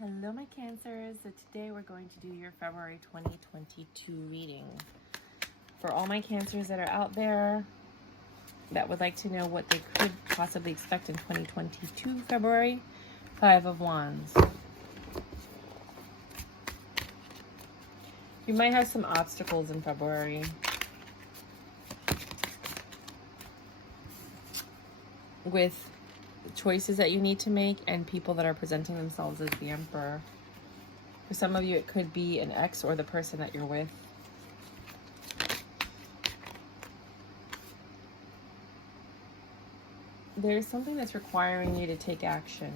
Hello my Cancers, so today we're going to do your February 2022 reading. For all my Cancers that are out there that would like to know what they could possibly expect in 2022 February, 5 of Wands. You might have some obstacles in February. With choices that you need to make and people that are presenting themselves as the Emperor. For some of you, it could be an ex or the person that you're with. There's something that's requiring you to take action.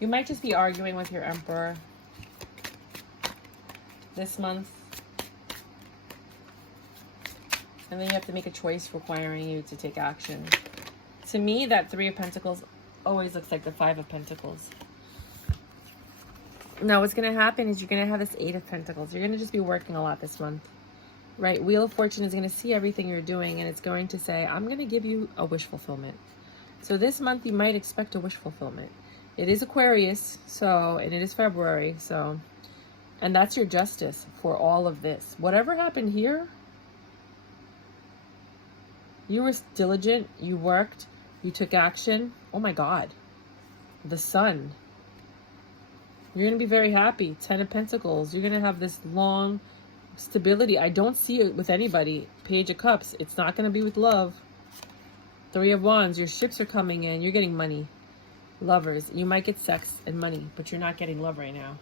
You might just be arguing with your Emperor this month. And then you have to make a choice requiring you to take action. To me, that 3 of Pentacles always looks like the 5 of Pentacles. Now, what's going to happen is you're going to have this 8 of Pentacles. You're going to just be working a lot this month. Right? Wheel of Fortune is going to see everything you're doing, and it's going to say, I'm going to give you a wish fulfillment. So this month, you might expect a wish fulfillment. It is Aquarius, and it is February, and that's your justice for all of this. Whatever happened here, you were diligent, you worked, you took action. Oh my God. The Sun. You're going to be very happy. 10 of Pentacles. You're going to have this long stability. I don't see it with anybody. Page of Cups. It's not going to be with love. 3 of Wands. Your ships are coming in. You're getting money. Lovers. You might get sex and money, but you're not getting love right now.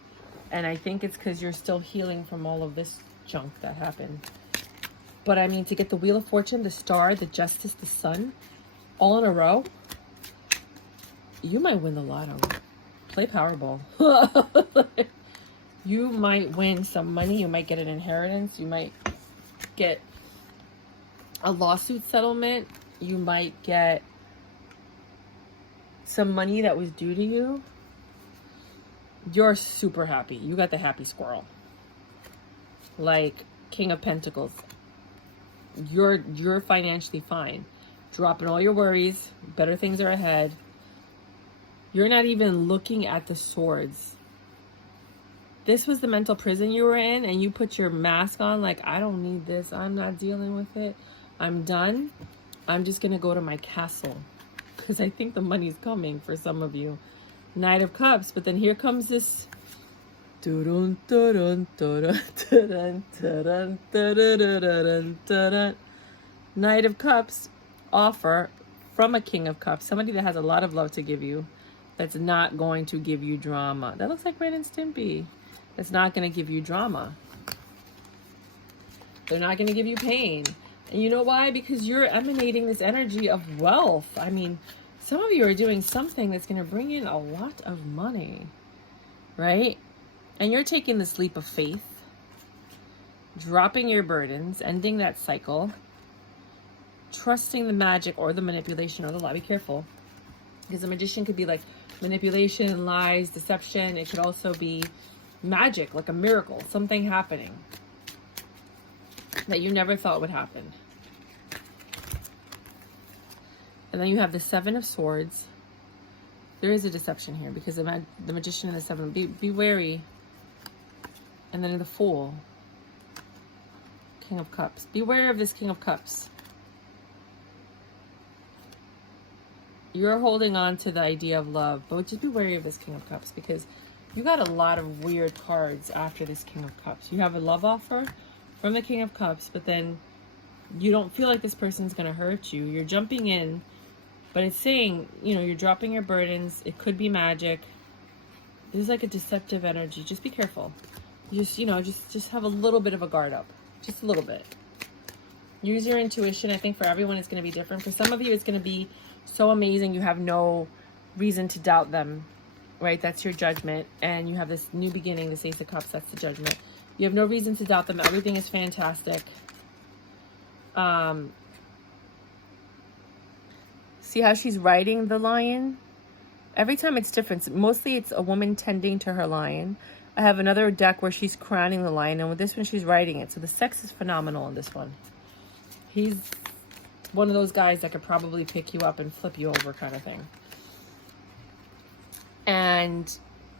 And I think it's because you're still healing from all of this junk that happened. But I mean, to get the Wheel of Fortune, the Star, the Justice, the Sun, all in a row, you might win the lotto. Play Powerball. You might win some money. You might get an inheritance. You might get a lawsuit settlement. You might get some money that was due to you. You're super happy. You got the happy squirrel. Like King of Pentacles. You're financially fine. Dropping all your worries. Better things are ahead. You're not even looking at the swords. This was the mental prison you were in, and you put your mask on like, I don't need this. I'm not dealing with it. I'm done. I'm just going to go to my castle. Because I think the money's coming for some of you. Knight of Cups. But then here comes this... Knight of Cups offer from a King of Cups. Somebody that has a lot of love to give you. That's not going to give you drama. That looks like Ren and Stimpy. That's not going to give you drama. They're not going to give you pain. And you know why? Because you're emanating this energy of wealth. I mean, some of you are doing something that's going to bring in a lot of money. Right? And you're taking this leap of faith, dropping your burdens, ending that cycle, trusting the magic or the manipulation or the lie. Be careful. Because the Magician could be like manipulation, lies, deception. It could also be magic, like a miracle, something happening that you never thought would happen. And then you have the 7 of Swords. There is a deception here because the Magician and the 7, be wary. And then the Fool, King of Cups. Beware of this King of Cups. You're holding on to the idea of love, but just be wary of this King of Cups because you got a lot of weird cards after this King of Cups. You have a love offer from the King of Cups, but then you don't feel like this person's going to hurt you. You're jumping in, but it's saying, you're dropping your burdens. It could be magic. There's like a deceptive energy. Just be careful. Just have a little bit of a guard up. Just a little bit. Use your intuition. I think for everyone it's going to be different. For some of you, it's going to be so amazing you have no reason to doubt them. Right? That's your judgment. And you have this new beginning, this Ace of Cups. That's the judgment. You have no reason to doubt them. Everything is fantastic. See how she's riding the lion? Every time it's different. Mostly it's a woman tending to her lion. I have another deck where she's crowning the lion, and with this one, she's riding it. So the sex is phenomenal in this one. He's one of those guys that could probably pick you up and flip you over kind of thing. and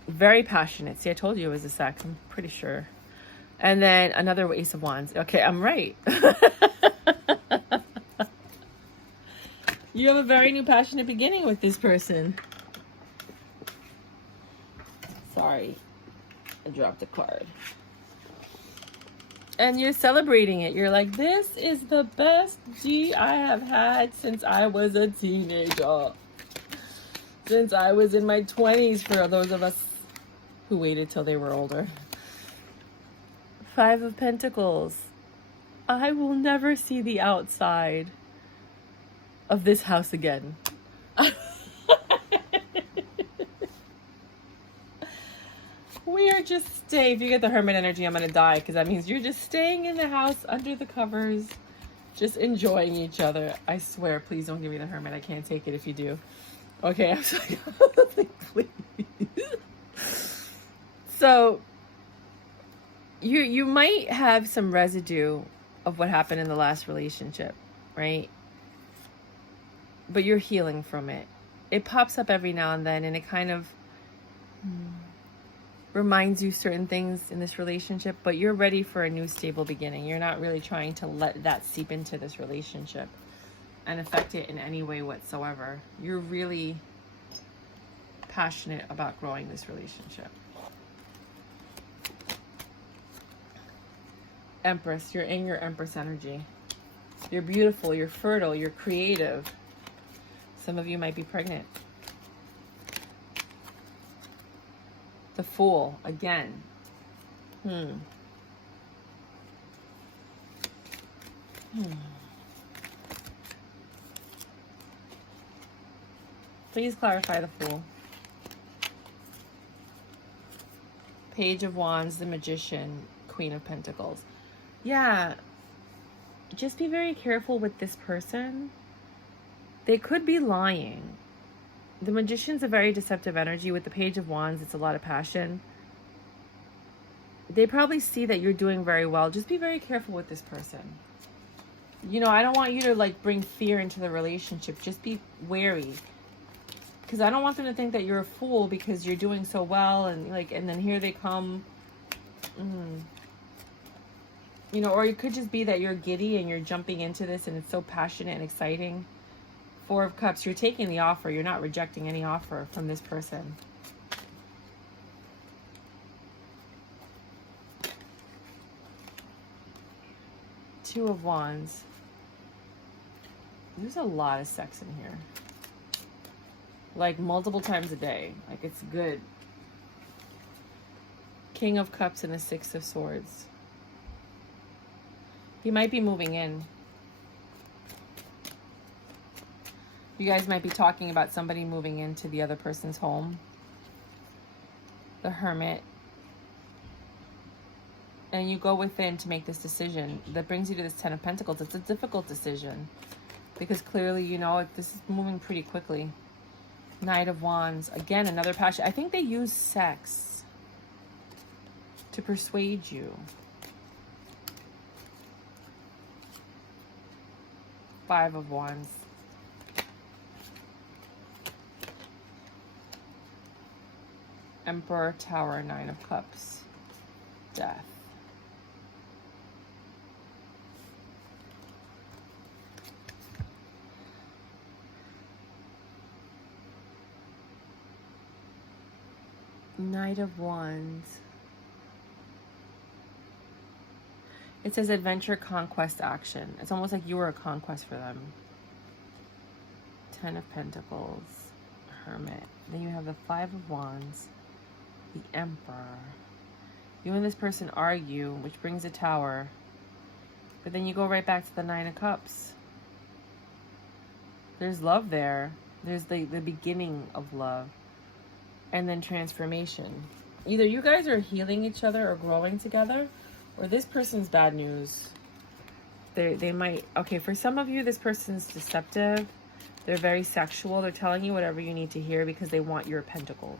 very passionate. See, I told you it was a sex, I'm pretty sure. And then another Ace of Wands. Okay, I'm right. You have a very new passionate beginning with this person. Sorry, I dropped a card. And you're celebrating it. You're like, this is the best G I have had since I was a teenager. Since I was in my 20s, for those of us who waited till they were older. 5 of Pentacles. I will never see the outside of this house again. We are just staying. If you get the Hermit energy, I'm going to die, because that means you're just staying in the house under the covers, just enjoying each other. I swear, please don't give me the Hermit. I can't take it if you do. Okay, I'm sorry. Please. So, you might have some residue of what happened in the last relationship, right? But you're healing from it. It pops up every now and then, and it kind of reminds you certain things in this relationship, but you're ready for a new stable beginning. You're not really trying to let that seep into this relationship and affect it in any way whatsoever. You're really passionate about growing this relationship. Empress, you're in your Empress energy. You're beautiful, you're fertile, you're creative. Some of you might be pregnant. The Fool, again. Please clarify the Fool. Page of Wands, the Magician, Queen of Pentacles. Yeah, just be very careful with this person. They could be lying. The Magician's a very deceptive energy. With the Page of Wands, it's a lot of passion. They probably see that you're doing very well. Just be very careful with this person. You know, I don't want you to like bring fear into the relationship. Just be wary. Because I don't want them to think that you're a fool because you're doing so well, and like, and then here they come. You know, or it could just be that you're giddy and you're jumping into this and it's so passionate and exciting. 4 of Cups, you're taking the offer. You're not rejecting any offer from this person. Two of Wands. There's a lot of sex in here. Like multiple times a day. Like it's good. King of Cups and the 6 of Swords. He might be moving in. You guys might be talking about somebody moving into the other person's home. The Hermit. And you go within to make this decision. That brings you to this 10 of Pentacles. It's a difficult decision. Because clearly, you know, this is moving pretty quickly. Knight of Wands. Again, another passion. I think they use sex to persuade you. 5 of Wands. Emperor, Tower, 9 of Cups. Death. Knight of Wands. It says adventure, conquest, action. It's almost like you were a conquest for them. 10 of Pentacles. Hermit. Then you have the 5 of Wands. The Emperor. You and this person argue, which brings a Tower. But then you go right back to the 9 of Cups. There's love there. There's the beginning of love. And then transformation. Either you guys are healing each other or growing together, or this person's bad news. They might... Okay, for some of you, this person's deceptive. They're very sexual. They're telling you whatever you need to hear because they want your pentacles.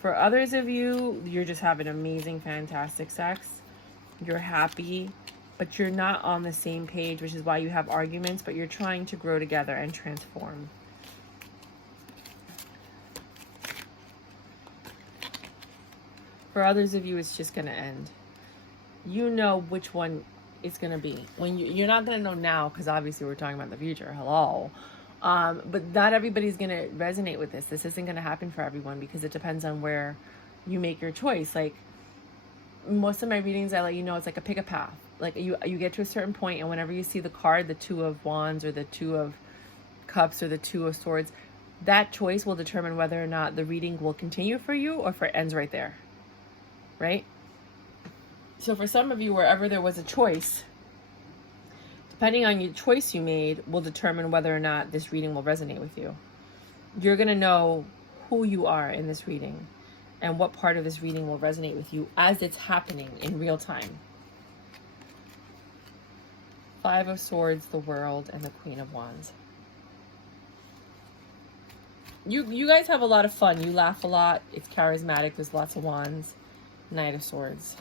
For others of you, you're just having amazing, fantastic sex. You're happy, but you're not on the same page, which is why you have arguments, but you're trying to grow together and transform. For others of you, it's just going to end. You know which one it's going to be. When you're not going to know now, because obviously we're talking about the future. Hello. But not everybody's going to resonate with this. This isn't going to happen for everyone because it depends on where you make your choice. Like, most of my readings, I let you know it's like a pick a path. Like, you get to a certain point, and whenever you see the card, the Two of Wands or the Two of Cups or the Two of Swords, that choice will determine whether or not the reading will continue for you or if it ends right there. Right? So for some of you, wherever there was a choice, depending on your choice you made, will determine whether or not this reading will resonate with you. You're going to know who you are in this reading and what part of this reading will resonate with you as it's happening in real time. Five of Swords, the World, and the Queen of Wands. You guys have a lot of fun. You laugh a lot. It's charismatic. There's lots of wands. Knight of Swords.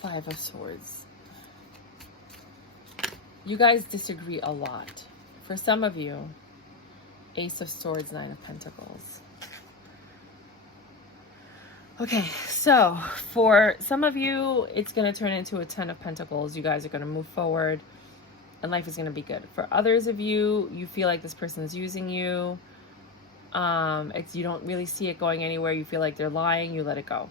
Five of Swords. You guys disagree a lot. For some of you, Ace of Swords, Nine of Pentacles. Okay, so for some of you, it's going to turn into a Ten of Pentacles. You guys are going to move forward and life is going to be good. For others of you, you feel like this person's using you. You don't really see it going anywhere. You feel like they're lying. You let it go.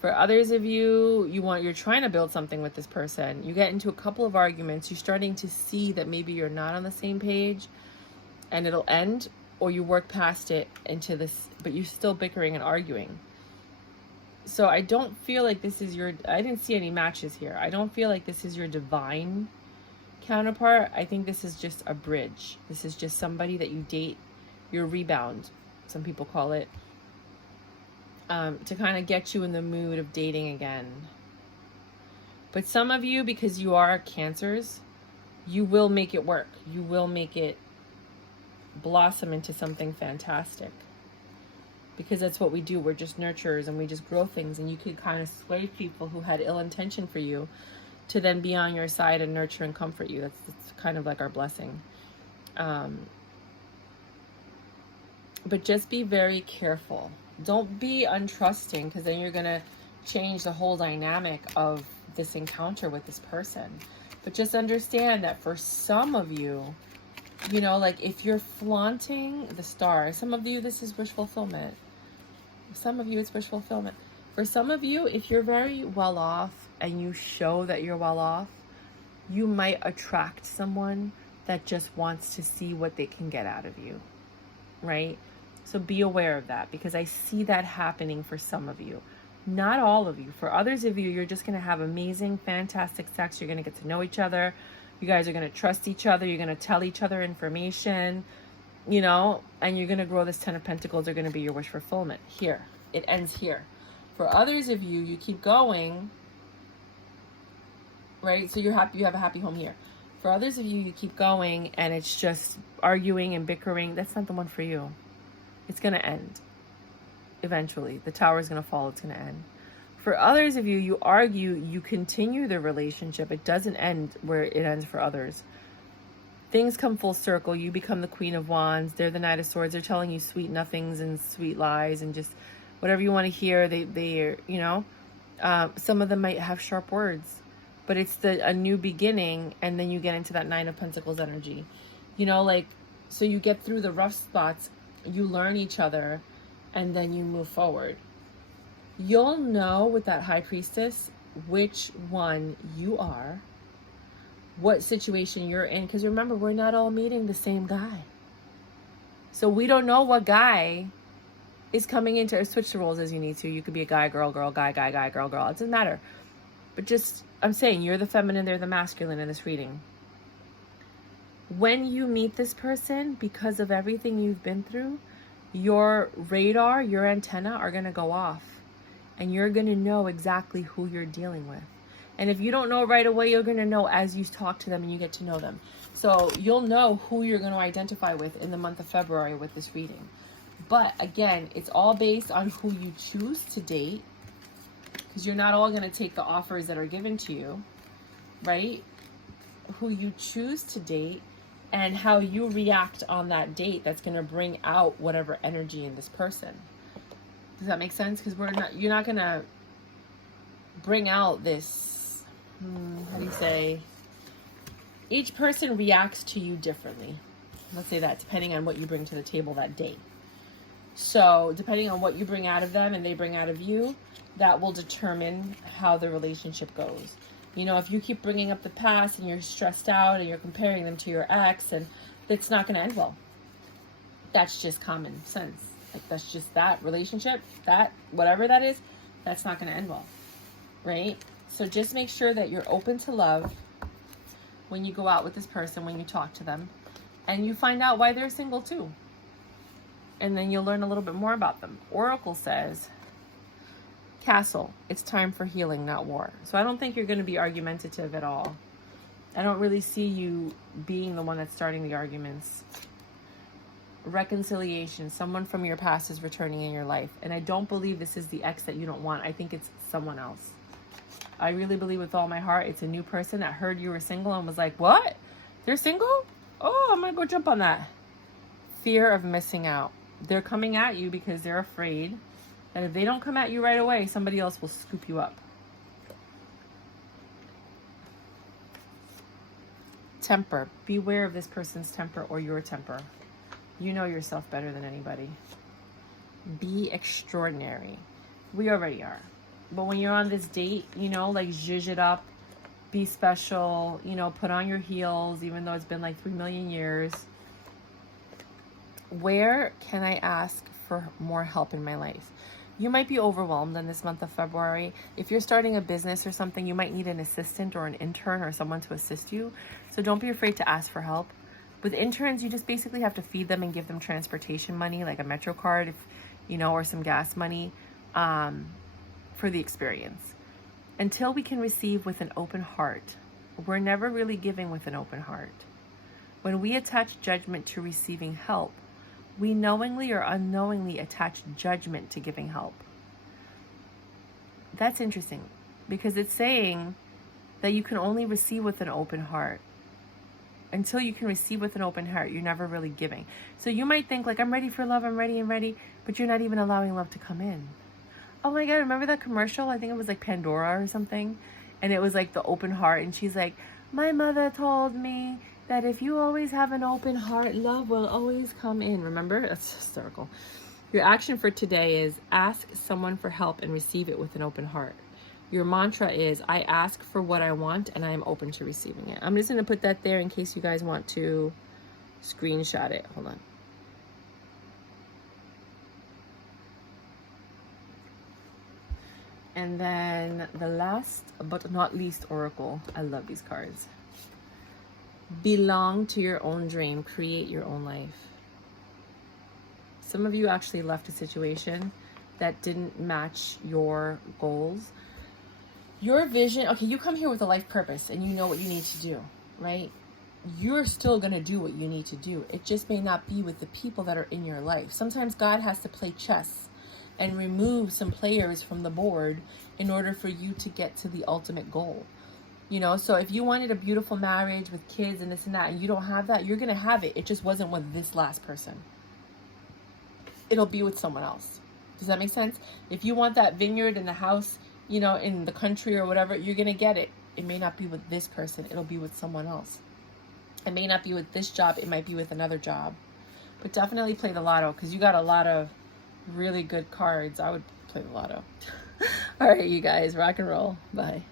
For others of you, you're trying to build something with this person. You get into a couple of arguments. You're starting to see that maybe you're not on the same page and it'll end, or you work past it into this, but you're still bickering and arguing. So I don't feel like this is I didn't see any matches here. I don't feel like this is your divine counterpart. I think this is just a bridge. This is just somebody that you date, your rebound, some people call it, to kind of get you in the mood of dating again. But some of you, because you are Cancers, you will make it work. You will make it blossom into something fantastic. Because that's what we do. We're just nurturers and we just grow things. And you could kind of sway people who had ill intention for you to then be on your side and nurture and comfort you. That's kind of like our blessing. But just be very careful. Don't be untrusting, because then you're going to change the whole dynamic of this encounter with this person. But just understand that for some of you, you know, like if you're flaunting the star, some of you, this is wish fulfillment. Some of you, it's wish fulfillment. For some of you, if you're very well off and you show that you're well off, you might attract someone that just wants to see what they can get out of you, right? So be aware of that, because I see that happening for some of you. Not all of you. For others of you, you're just going to have amazing, fantastic sex. You're going to get to know each other. You guys are going to trust each other. You're going to tell each other information, you know, and you're going to grow. This Ten of Pentacles are going to be your wish fulfillment. Here. It ends here. For others of you, you keep going, right? So you're happy. You have a happy home here. For others of you, you keep going and it's just arguing and bickering. That's not the one for you. It's going to end. Eventually. The tower is going to fall. It's going to end. For others of you, you argue, you continue the relationship. It doesn't end where it ends for others. Things come full circle. You become the Queen of Wands. They're the Knight of Swords. They're telling you sweet nothings and sweet lies and just whatever you want to hear. They're, you know, some of them might have sharp words, but it's a new beginning. And then you get into that Nine of Pentacles energy, you know, like, so you get through the rough spots, you learn each other, and then you move forward. You'll know with that High Priestess which one you are, what situation you're in, because remember, we're not all meeting the same guy. So we don't know what guy is coming into, or switch the roles as you need to. You could be a guy, girl, girl, guy, guy, guy, girl, girl. It doesn't matter. But just, I'm saying, you're the feminine, they're the masculine in this reading. When you meet this person, because of everything you've been through, your radar, your antenna are going to go off. And you're going to know exactly who you're dealing with. And if you don't know right away, you're going to know as you talk to them and you get to know them. So you'll know who you're going to identify with in the month of February with this reading. But again, it's all based on who you choose to date. Because you're not all going to take the offers that are given to you, right? Who you choose to date and how you react on that date, that's going to bring out whatever energy in this person. Does that make sense? Because you're not gonna bring out this, how do you say, each person reacts to you differently. Let's say that, depending on what you bring to the table that day. So depending on what you bring out of them and they bring out of you, that will determine how the relationship goes. You know, if you keep bringing up the past and you're stressed out and you're comparing them to your ex, and it's not going to end well. That's just common sense. Like, that's just that relationship, that whatever that is, that's not going to end well, right? So just make sure that you're open to love when you go out with this person, when you talk to them, and you find out why they're single too. And then you'll learn a little bit more about them. Oracle says, Castle, it's time for healing, not war. So I don't think you're going to be argumentative at all. I don't really see you being the one that's starting the arguments. Reconciliation, someone from your past is returning in your life. And I don't believe this is the ex that you don't want. I think it's someone else. I really believe with all my heart it's a new person that heard you were single and was like, what? They're single? Oh, I'm going to go jump on that. Fear of missing out. They're coming at you because they're afraid that if they don't come at you right away, somebody else will scoop you up. Temper. Beware of this person's temper or your temper. You know yourself better than anybody. Be extraordinary. We already are. But when you're on this date, you know, like zhuzh it up. Be special. You know, put on your heels, even though it's been like 3 million years. Where can I ask for more help in my life? You might be overwhelmed in this month of February. If you're starting a business or something, you might need an assistant or an intern or someone to assist you. So don't be afraid to ask for help. With interns, you just basically have to feed them and give them transportation money, like a Metro card, if, you know, or some gas money for the experience. Until we can receive with an open heart, we're never really giving with an open heart. When we attach judgment to receiving help, we knowingly or unknowingly attach judgment to giving help. That's interesting because it's saying that you can only receive with an open heart. Until you can receive with an open heart, you're never really giving. So you might think like, I'm ready for love, I'm ready, but you're not even allowing love to come in. Oh my God, remember that commercial? I think it was like Pandora or something. And it was like the open heart. And she's like, my mother told me that if you always have an open heart, love will always come in. Remember? That's hysterical. Your action for today is ask someone for help and receive it with an open heart. Your mantra is, I ask for what I want and I am open to receiving it. I'm just going to put that there in case you guys want to screenshot it. Hold on. And then the last but not least oracle. I love these cards. Belong to your own dream. Create your own life. Some of you actually left a situation that didn't match your goals. Your vision, okay, you come here with a life purpose and you know what you need to do, right? You're still going to do what you need to do. It just may not be with the people that are in your life. Sometimes God has to play chess and remove some players from the board in order for you to get to the ultimate goal. You know, so if you wanted a beautiful marriage with kids and this and that, and you don't have that, you're going to have it. It just wasn't with this last person. It'll be with someone else. Does that make sense? If you want that vineyard and the house, you know, in the country or whatever, you're going to get it. It may not be with this person. It'll be with someone else. It may not be with this job. It might be with another job. But definitely play the lotto because you got a lot of really good cards. I would play the lotto. All right, you guys, rock and roll. Bye.